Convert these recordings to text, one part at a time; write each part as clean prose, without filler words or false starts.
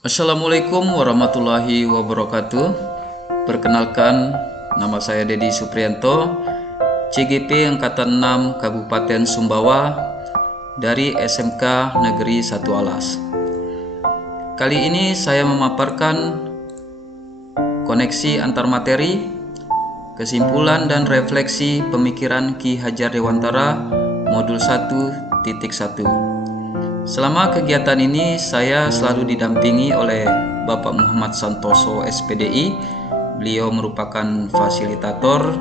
Assalamualaikum warahmatullahi wabarakatuh. Perkenalkan, nama saya Dedi Suprianto, CGP Angkatan 6 Kabupaten Sumbawa dari SMK Negeri 1 Alas. Kali ini saya memaparkan koneksi antar materi, kesimpulan dan refleksi pemikiran Ki Hajar Dewantara modul 1.1. Selama kegiatan ini saya selalu didampingi oleh Bapak Muhammad Santoso SPDI. Beliau merupakan fasilitator,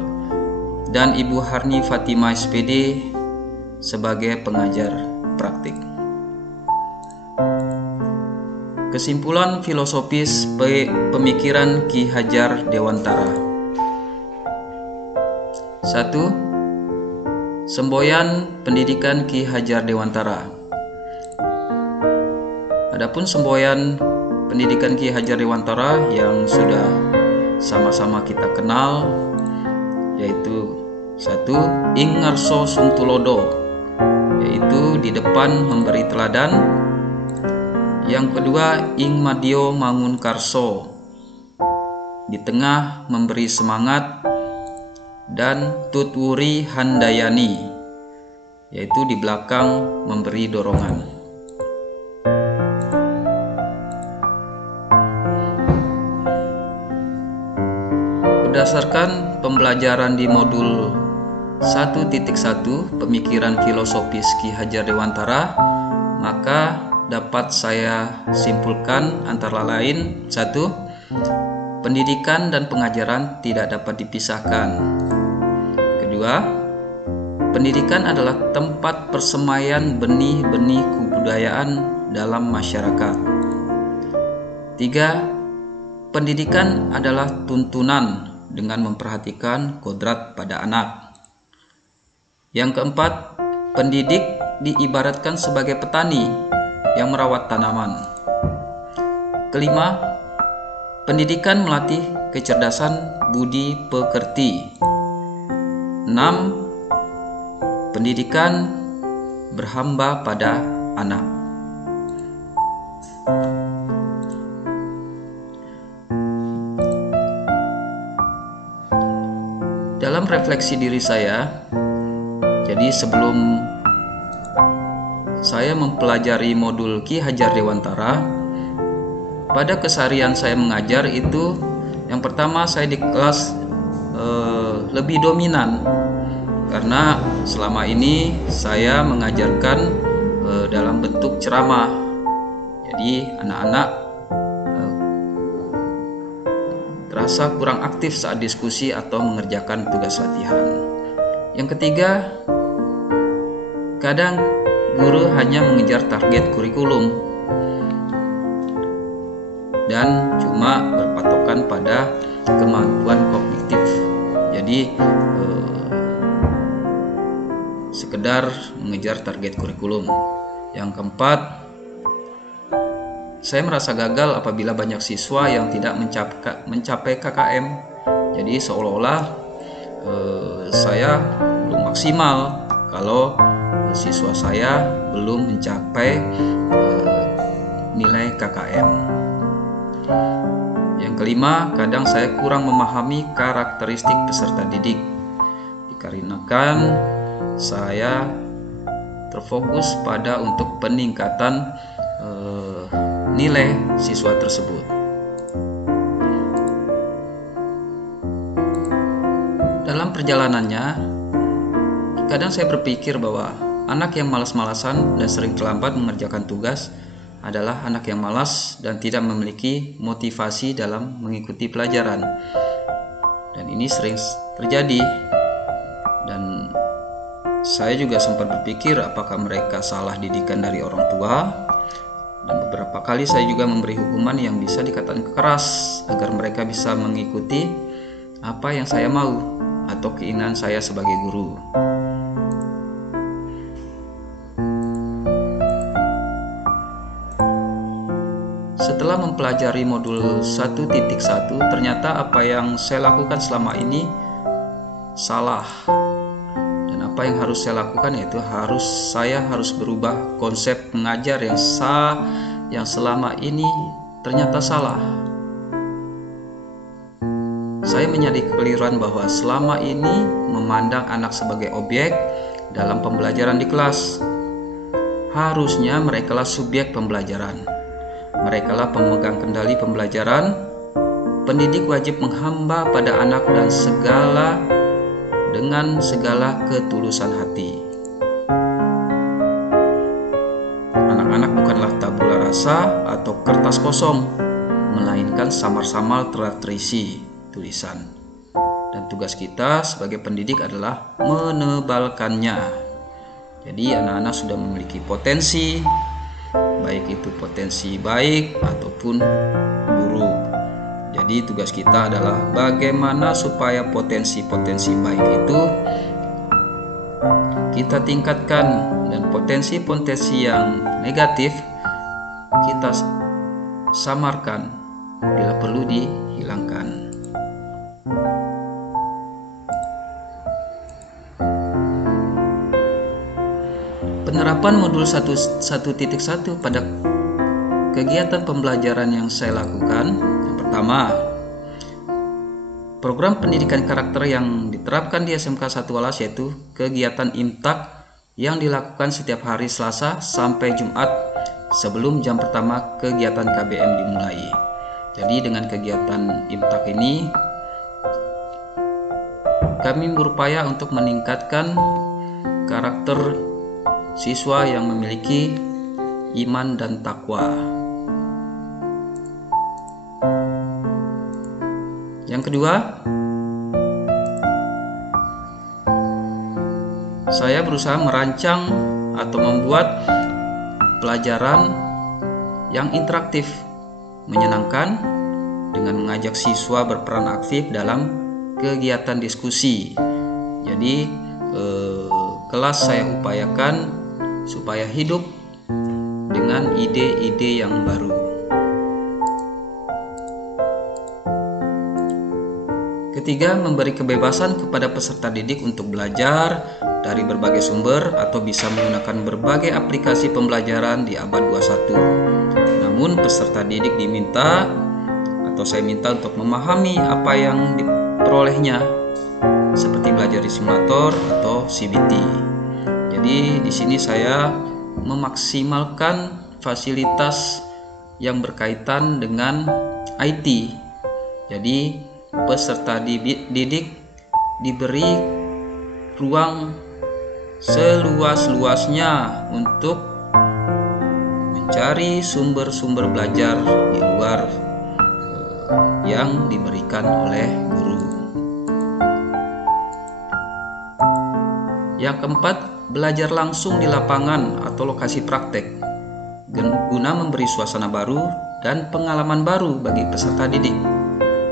dan Ibu Harni Fatima SPD sebagai pengajar praktik. Kesimpulan filosofis pemikiran Ki Hajar Dewantara. 1. Semboyan pendidikan Ki Hajar Dewantara. Adapun semboyan pendidikan Ki Hajar Dewantara yang sudah sama-sama kita kenal, yaitu 1. Ing ngarso sung tulodo, yaitu di depan memberi teladan. Yang kedua, ing madyo mangun karso, di tengah memberi semangat. Dan tutwuri handayani, yaitu di belakang memberi dorongan. Berdasarkan pembelajaran di modul 1.1 pemikiran filosofis Ki Hajar Dewantara, maka dapat saya simpulkan antara lain: 1. Pendidikan dan pengajaran tidak dapat dipisahkan. Kedua, pendidikan adalah tempat persemaian benih-benih kebudayaan dalam masyarakat. 3. Pendidikan adalah tuntunan dengan memperhatikan kodrat pada anak. Yang keempat, pendidik diibaratkan sebagai petani yang merawat tanaman. Kelima, pendidikan melatih kecerdasan budi pekerti. 6. Pendidikan berhamba pada anak. Dalam refleksi diri saya, jadi sebelum saya mempelajari modul Ki Hajar Dewantara, pada keseharian saya mengajar itu, yang pertama saya di kelas lebih dominan, karena selama ini saya mengajarkan dalam bentuk ceramah. Jadi anak-anak terasa kurang aktif saat diskusi atau mengerjakan tugas latihan. Yang ketiga, kadang guru hanya mengejar target kurikulum dan cuma berpatokan pada kemampuan kognitif. Jadi sekedar mengejar target kurikulum. Yang keempat, saya merasa gagal apabila banyak siswa yang tidak mencapai KKM. Jadi seolah-olah saya belum maksimal kalau siswa saya belum mencapai nilai KKM. Yang kelima, kadang saya kurang memahami karakteristik peserta didik, dikarenakan saya terfokus pada untuk peningkatan nilai siswa tersebut. Dalam perjalanannya, kadang saya berpikir bahwa anak yang malas-malasan dan sering terlambat mengerjakan tugas adalah anak yang malas dan tidak memiliki motivasi dalam mengikuti pelajaran. Dan ini sering terjadi, dan saya juga sempat berpikir apakah mereka salah didikan dari orang tua. Dan beberapa kali saya juga memberi hukuman yang bisa dikatakan keras agar mereka bisa mengikuti apa yang saya mau atau keinginan saya sebagai guru. Setelah mempelajari modul 1.1, ternyata apa yang saya lakukan selama ini salah. Dan apa yang harus saya lakukan yaitu saya harus berubah konsep mengajar yang selama ini ternyata salah. Saya menyadari kekeliruan bahwa selama ini memandang anak sebagai objek dalam pembelajaran di kelas. Harusnya merekalah subjek pembelajaran. Merekalah pemegang kendali pembelajaran. Pendidik wajib menghamba pada anak dengan segala ketulusan hati. Anak-anak bukanlah tabula rasa atau kertas kosong, melainkan samar-samar telah terisi tulisan. Dan tugas kita sebagai pendidik adalah menebalkannya. Jadi anak-anak sudah memiliki potensi, baik itu potensi baik ataupun buruk. Jadi tugas kita adalah bagaimana supaya potensi-potensi baik itu kita tingkatkan dan potensi-potensi yang negatif kita samarkan bila perlu dihilangkan. Penerapan modul 1.1 pada kegiatan pembelajaran yang saya lakukan. Yang pertama, program pendidikan karakter yang diterapkan di SMK 1 Alas yaitu kegiatan IMTAK yang dilakukan setiap hari Selasa sampai Jumat sebelum jam pertama kegiatan KBM dimulai. Jadi dengan kegiatan IMTAK ini kami berupaya untuk meningkatkan karakter siswa yang memiliki iman dan takwa. Yang kedua, saya berusaha merancang atau membuat pelajaran yang interaktif, menyenangkan dengan mengajak siswa berperan aktif dalam kegiatan diskusi. Jadi kelas saya upayakan supaya hidup dengan ide-ide yang baru. Ketiga, memberi kebebasan kepada peserta didik untuk belajar dari berbagai sumber atau bisa menggunakan berbagai aplikasi pembelajaran di abad 21. Namun peserta didik diminta atau saya minta untuk memahami apa yang diperolehnya, seperti belajar di simulator atau CBT. Jadi di sini saya memaksimalkan fasilitas yang berkaitan dengan IT. Jadi peserta didik diberi ruang seluas-luasnya untuk mencari sumber-sumber belajar di luar yang diberikan oleh guru. Yang keempat, belajar langsung di lapangan atau lokasi praktek guna memberi suasana baru dan pengalaman baru bagi peserta didik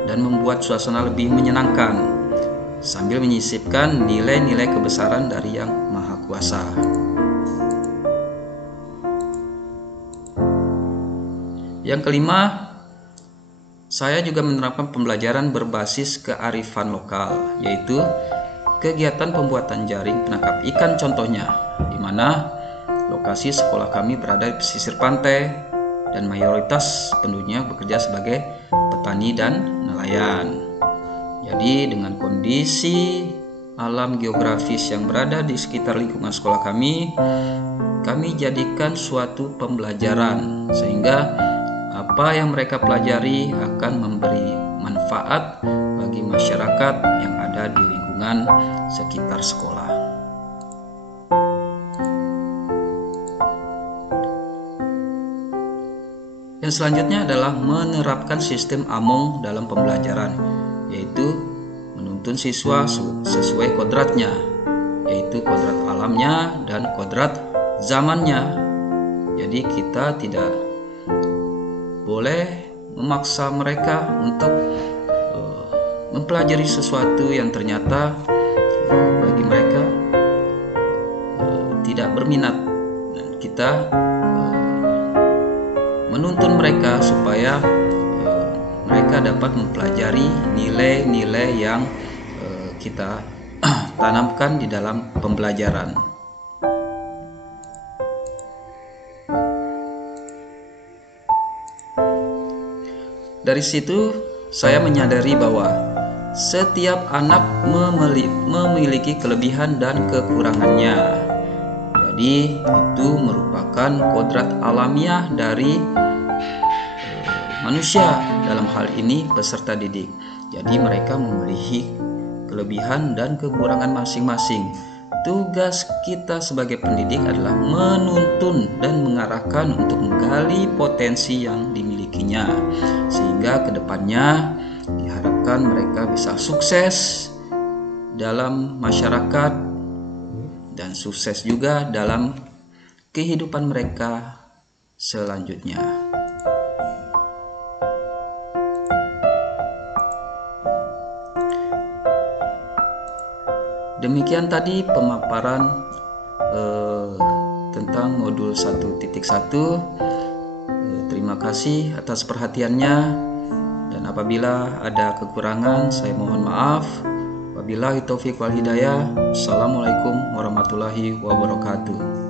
dan membuat suasana lebih menyenangkan sambil menyisipkan nilai-nilai kebesaran dari Yang Maha Kuasa. Yang kelima, saya juga menerapkan pembelajaran berbasis kearifan lokal, yaitu kegiatan pembuatan jaring penangkap ikan contohnya, di mana lokasi sekolah kami berada di pesisir pantai dan mayoritas penduduknya bekerja sebagai petani dan nelayan. Jadi dengan kondisi alam geografis yang berada di sekitar lingkungan sekolah kami jadikan suatu pembelajaran sehingga apa yang mereka pelajari akan memberi manfaat bagi masyarakat yang ada di lingkungan sekitar sekolah. Yang selanjutnya adalah menerapkan sistem AMONG dalam pembelajaran, yaitu menuntun siswa sesuai kodratnya, yaitu kodrat alamnya dan kodrat zamannya. Jadi kita tidak boleh memaksa mereka untuk mempelajari sesuatu yang ternyata bagi mereka tidak berminat. Kita menuntun mereka supaya mereka dapat mempelajari nilai-nilai yang kita tanamkan di dalam pembelajaran. dari situ saya menyadari bahwa setiap anak memiliki kelebihan dan kekurangannya. Jadi itu merupakan kodrat alamiah dari manusia, dalam hal ini peserta didik. Jadi mereka memiliki kelebihan dan kekurangan masing-masing. Tugas kita sebagai pendidik adalah menuntun dan mengarahkan untuk menggali potensi yang dimilikinya, sehingga kedepannya diharapkan mereka bisa sukses dalam masyarakat dan sukses juga dalam kehidupan mereka selanjutnya. Demikian tadi pemaparan tentang modul 1.1. Terima kasih atas perhatiannya, dan apabila ada kekurangan saya mohon maaf. Wabillahi taufik wal hidayah. Assalamualaikum warahmatullahi wabarakatuh.